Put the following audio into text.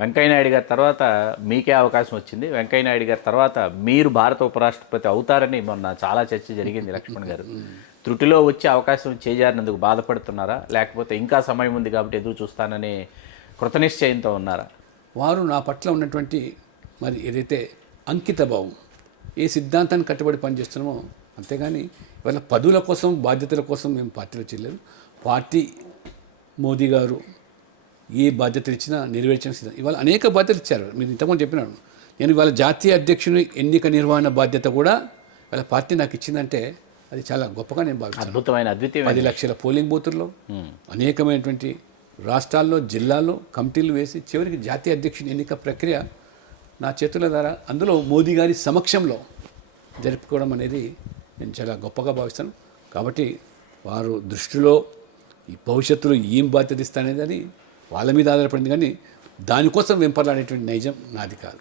వెంకయ్యనాయుడు గారి తర్వాత మీకే అవకాశం వచ్చింది. వెంకయ్యనాయుడు గారి తర్వాత మీరు భారత ఉపరాష్ట్రపతి అవుతారని మొన్న చాలా చర్చ జరిగింది లక్ష్మణ్ గారు. త్రుటిలో వచ్చే అవకాశం చేజారినందుకు బాధపడుతున్నారా? లేకపోతే ఇంకా సమయం ఉంది కాబట్టి ఎదురు చూస్తానని కృతనిశ్చయంతో ఉన్నారా? వారు నా పట్ల ఉన్నటువంటి మరి ఏదైతే అంకిత భావం, ఏ సిద్ధాంతాన్ని కట్టుబడి పనిచేస్తున్నామో, అంతేగాని ఇవాళ పదవుల కోసం బాధ్యతల కోసం మేము పార్టీలో చేయలేదు. పార్టీ మోదీ గారు ఏ బాధ్యతలు ఇచ్చినా నెరవేర్చిన సిద్ధం. ఇవాళ అనేక బాధ్యతలు ఇచ్చారు. మీరు ఇంతకుముందు చెప్పినాడు. నేను ఇవాళ జాతీయ అధ్యక్షుని ఎన్నిక నిర్వహణ బాధ్యత కూడా ఇవాళ పార్టీ నాకు ఇచ్చిందంటే అది చాలా గొప్పగా నేను భావిస్తాను. అద్భుతమైన అద్వితీయమైన 10 లక్షల పోలింగ్ బూతుల్లో అనేకమైనటువంటి రాష్ట్రాల్లో జిల్లాల్లో కమిటీలు వేసి చివరికి జాతీయ అధ్యక్షుని ఎన్నిక ప్రక్రియ నా చేతుల ద్వారా అందులో మోదీ గారి సమక్షంలో జరుపుకోవడం అనేది నేను చాలా గొప్పగా భావిస్తాను. కాబట్టి వారు దృష్టిలో ఈ భవిష్యత్తులో ఏం బాధ్యత ఇస్తానేది అని వాళ్ళ మీద ఆధారపడింది, కానీ దానికోసం వెంపర్లాడేటువంటి నైజం నాది కాదు.